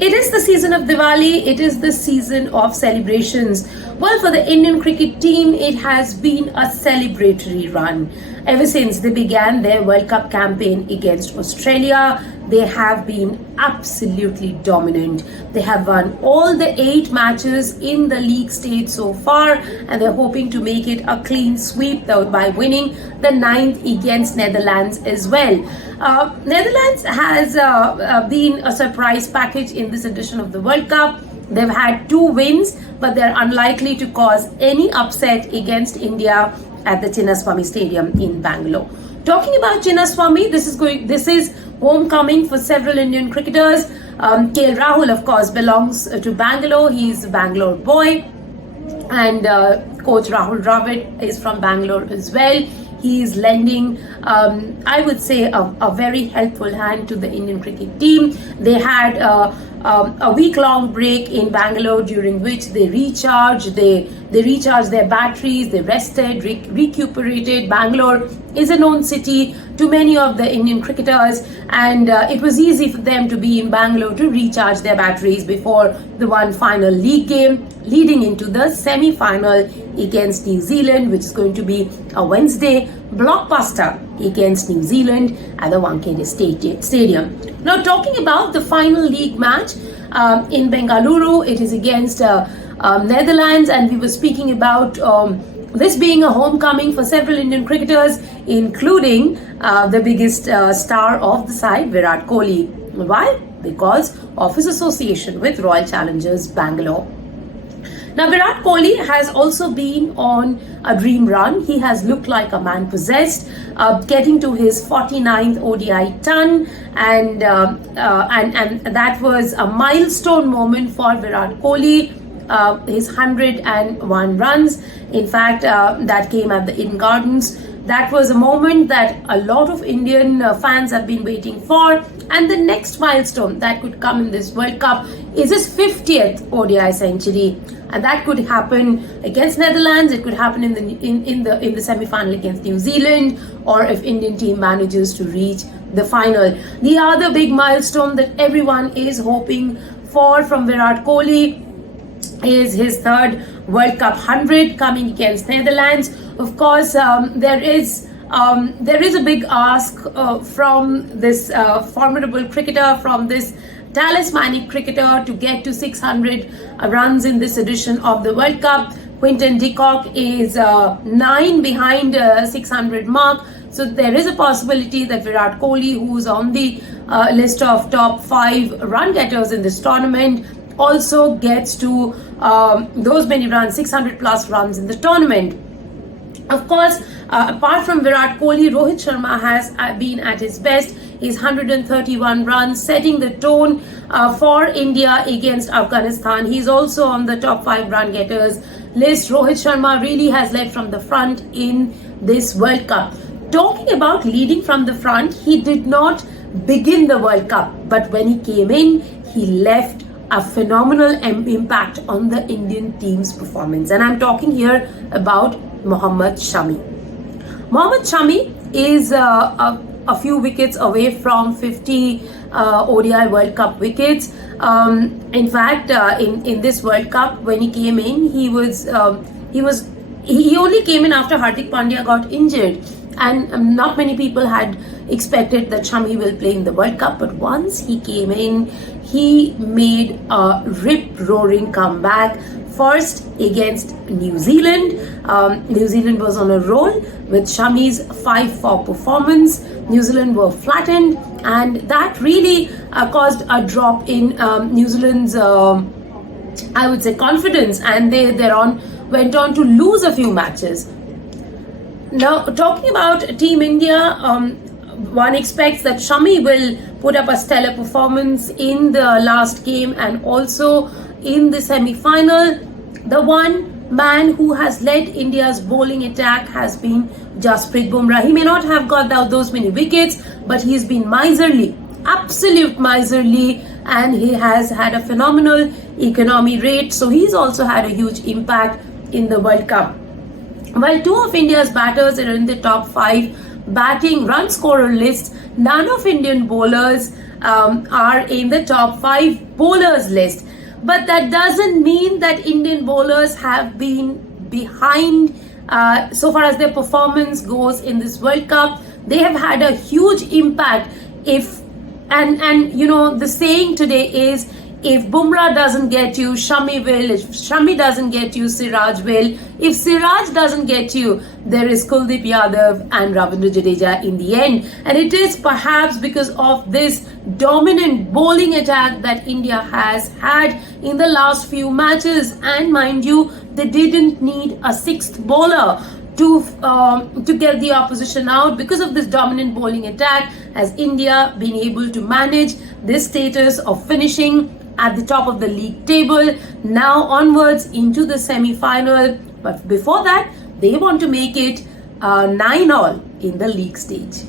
It is the season of Diwali, it is the season of celebrations. Well, for the Indian cricket team, it has been a celebratory run. Ever since they began their World Cup campaign against Australia, they have been absolutely dominant. They have won all the 8 matches in the league stage so far, and they're hoping to make it a clean sweep by winning the 9th against Netherlands as well. Netherlands has been a surprise package in this edition of the World Cup. They've had 2 wins, but they're unlikely to cause any upset against India at the Chinnaswamy Stadium in Bangalore. Talking about Chinnaswamy, this is homecoming for several Indian cricketers. KL Rahul, of course, belongs to Bangalore. He's a Bangalore boy, and coach Rahul Dravid is from Bangalore as well. He is lending, I would say, a very helpful hand to the Indian cricket team. They had a week-long break in Bangalore during which they recharged. They recharged their batteries, they rested, recuperated. Bangalore is a known city to many of the Indian cricketers, and it was easy for them to be in Bangalore to recharge their batteries before the one final league game leading into the semi-final against New Zealand, which is going to be a Wednesday blockbuster against New Zealand at the Wankhede Stadium. Now, talking about the final league match in Bengaluru, it is against Netherlands, and we were speaking about this being a homecoming for several Indian cricketers, including the biggest star of the side, Virat Kohli. Why? Because of his association with Royal Challengers Bangalore. Now, Virat Kohli has also been on a dream run. He has looked like a man possessed, getting to his 49th ODI ton, and that was a milestone moment for Virat Kohli. His 101 runs. In fact, that came at the Eden Gardens. That was a moment that a lot of Indian fans have been waiting for. And the next milestone that could come in this World Cup is his 50th ODI century, and that could happen against Netherlands. It could happen in the semi-final against New Zealand, or if Indian team manages to reach the final. The other big milestone that everyone is hoping for from Virat Kohli is his 3rd World Cup 100 coming against Netherlands. Of course, there is a big ask from this formidable cricketer, from this talismanic cricketer, to get to 600 runs in this edition of the World Cup. Quinton de Kock is 9 behind 600 mark. So there is a possibility that Virat Kohli, who's on the list of top 5 run getters in this tournament, also gets to those many runs, 600 plus runs in the tournament. Of course, apart from Virat Kohli, Rohit Sharma has been at his best. He's 131 runs, setting the tone for India against Afghanistan. He's also on the top 5 run getters list. Rohit Sharma really has led from the front in this World Cup. Talking about leading from the front, he did not begin the World Cup, but when he came in, he left a phenomenal impact on the Indian team's performance. And I'm talking here about Mohammad Shami. Mohammad Shami is a few wickets away from 50 ODI World Cup wickets. In fact, in this World Cup, when he came in, he only came in after Hardik Pandya got injured, and not many people had expected that Shami will play in the World Cup. But once he came in, he made a rip-roaring comeback. First against New Zealand. New Zealand was on a roll with Shami's 5-4 performance. New Zealand were flattened, and that really caused a drop in New Zealand's, I would say, confidence, and they went on to lose a few matches. Now, talking about Team India, one expects that Shami will put up a stellar performance in the last game and also in the semi-final. The one man who has led India's bowling attack has been Jasprit Bumrah. He may not have got those many wickets, but he's been miserly, absolute miserly, and he has had a phenomenal economy rate. So he's also had a huge impact in the World Cup. While 2 of India's batters are in the top 5 batting run scorer lists, none of Indian bowlers are in the top 5 bowlers list. But that doesn't mean that Indian bowlers have been behind so far as their performance goes in this World Cup. They have had a huge impact. If and you know, the saying today is, if Bumrah doesn't get you, Shami will. If Shami doesn't get you, Siraj will. If Siraj doesn't get you, there is Kuldeep Yadav and Ravindra Jadeja in the end. And it is perhaps because of this dominant bowling attack that India has had in the last few matches. And mind you, they didn't need a sixth bowler to get the opposition out. Because of this dominant bowling attack, has India been able to manage this status of finishing at the top of the league table, now onwards into the semi-final. But before that, they want to make it 9-all in the league stage.